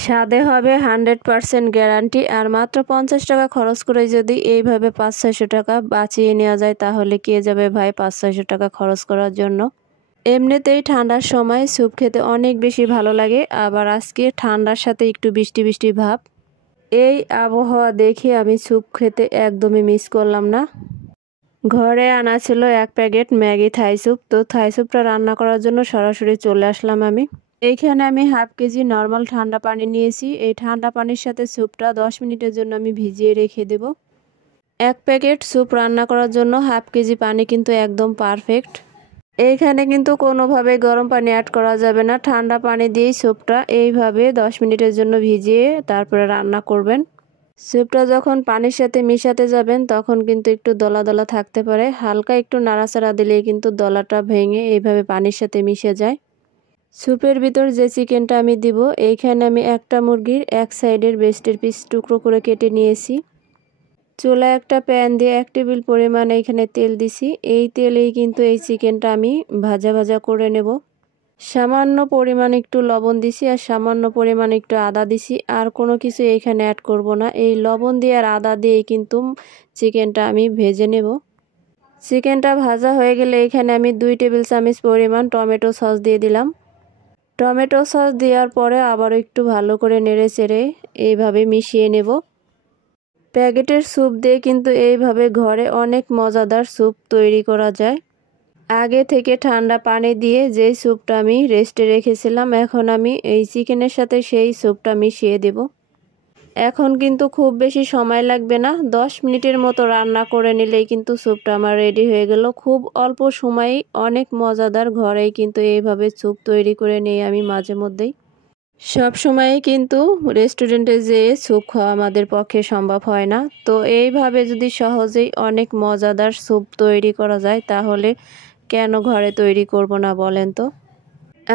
স্বাদে হবে 100% গ্যারান্টি। আর মাত্র 50 টাকা খরচ করে যদি এইভাবে 500-600 টাকা বাঁচিয়ে নেওয়া যায় তাহলে কে যাবে ভাই 500-600 টাকা খরচ করার জন্য। এমনিতেই ঠান্ডার সময় স্যুপ খেতে অনেক বেশি ভালো লাগে, আবার আজকে ঠান্ডার সাথে একটু বৃষ্টি বৃষ্টি ভাব। এই আবহাওয়া দেখে আমি স্যুপ খেতে একদমই মিস করলাম না। ঘরে আনা ছিল 1 প্যাকেট ম্যাগি থাই স্যুপ। তো থাই স্যুপটা রান্না করার জন্য সরাসরি চলে আসলাম আমি। এইখানে আমি হাফ কেজি নর্মাল ঠান্ডা পানি নিয়েছি। এই ঠান্ডা পানির সাথে স্যুপটা 10 মিনিটের জন্য আমি ভিজিয়ে রেখে দেব। 1 প্যাকেট স্যুপ রান্না করার জন্য হাফ কেজি পানি কিন্তু একদম পারফেক্ট। এইখানে কিন্তু কোনোভাবে গরম পানি অ্যাড করা যাবে না। ঠান্ডা পানি দিয়েই স্যুপটা এইভাবে 10 মিনিটের জন্য ভিজিয়ে তারপরে রান্না করবেন। স্যুপটা যখন পানির সাথে মিশাতে যাবেন তখন কিন্তু একটু দলা দলা থাকতে পারে। হালকা একটু নাড়াচাড়া দিলেই কিন্তু দলাটা ভেঙে এইভাবে পানির সাথে মিশে যায়। স্যুপের ভিতর যে চিকেনটা আমি দিব, এইখানে আমি একটা মুরগির এক সাইডের ব্রেস্টের পিস টুকরো করে কেটে নিয়েছি। চুলায় একটা প্যান দিয়ে 1 টেবিল পরিমাণ এইখানে তেল দিছি। এই তেলেই কিন্তু এই চিকেনটা আমি ভাজা ভাজা করে নেব। সামান্য পরিমাণ একটু লবণ দিছি আর সামান্য পরিমাণ একটু আদা দিছি। আর কোনো কিছু এইখানে অ্যাড করব না। এই লবণ দিয়ে আর আদা দিয়েই কিন্তু চিকেনটা আমি ভেজে নেব। চিকেনটা ভাজা হয়ে গেলে এইখানে আমি 2 টেবিল চামচ পরিমাণ টমেটো সস দিয়ে দিলাম। টমেটো সস দেওয়ার পরে আবারও একটু ভালো করে নেড়ে চেড়ে এইভাবে মিশিয়ে নেব। প্যাকেটের স্যুপ দিয়ে কিন্তু এইভাবে ঘরে অনেক মজাদার স্যুপ তৈরি করা যায়। আগে থেকে ঠান্ডা পানি দিয়ে যেই স্যুপটা আমি রেস্টে রেখেছিলাম, এখন আমি এই চিকেনের সাথে সেই স্যুপটা মিশিয়ে দেব। এখন কিন্তু খুব বেশি সময় লাগবে না, 10 মিনিটের মতো রান্না করে নিলেই কিন্তু স্যুপটা আমার রেডি হয়ে গেল। খুব অল্প সময়েই অনেক মজাদার ঘরেই কিন্তু এইভাবে স্যুপ তৈরি করে নিই আমি মাঝে মধ্যেই। সব সময়ই কিন্তু রেস্টুরেন্টে যেয়ে স্যুপ খাওয়া আমাদের পক্ষে সম্ভব হয় না। তো এইভাবে যদি সহজেই অনেক মজাদার স্যুপ তৈরি করা যায় তাহলে কেন ঘরে তৈরি করব না বলেন তো।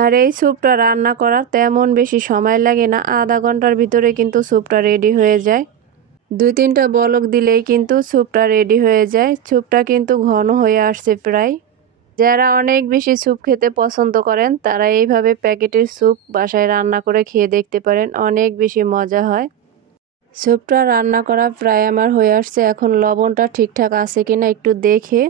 আর এই স্যুপটা রান্না করার তেমন বেশি সময় লাগে না, আধা ঘন্টার ভিতরে কিন্তু স্যুপটা রেডি হয়ে যায়। 2-3টা বলক দিলেই কিন্তু স্যুপটা রেডি হয়ে যায়। স্যুপটা কিন্তু ঘন হয়ে আসছে প্রায়। যারা অনেক বেশি স্যুপ খেতে পছন্দ করেন তারা এইভাবে প্যাকেটের স্যুপ বাসায় রান্না করে খেয়ে দেখতে পারেন, অনেক বেশি মজা হয়। স্যুপটা রান্না করা প্রায় আমার হয়ে আসছে। এখন লবণটা ঠিকঠাক আছে কিনা একটু দেখে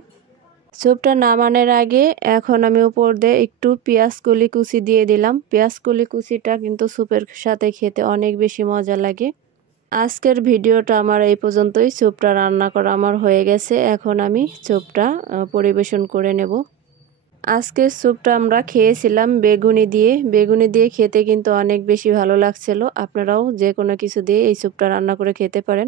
স্যুপটা নামানোর আগে এখন আমি উপর দিয়ে একটু পেঁয়াজ কলি কুচি দিয়ে দিলাম। পেঁয়াজ কলি কুচিটা কিন্তু স্যুপের সাথে খেতে অনেক বেশি মজা লাগে। আজকের ভিডিওটা আমার এই পর্যন্তই। স্যুপটা রান্না করা আমার হয়ে গেছে। এখন আমি স্যুপটা পরিবেশন করে নেব। আজকের স্যুপটা আমরা খেয়েছিলাম বেগুনি দিয়ে। বেগুনি দিয়ে খেতে কিন্তু অনেক বেশি ভালো লাগছিল। আপনারাও যে কোনো কিছু দিয়ে এই স্যুপটা রান্না করে খেতে পারেন।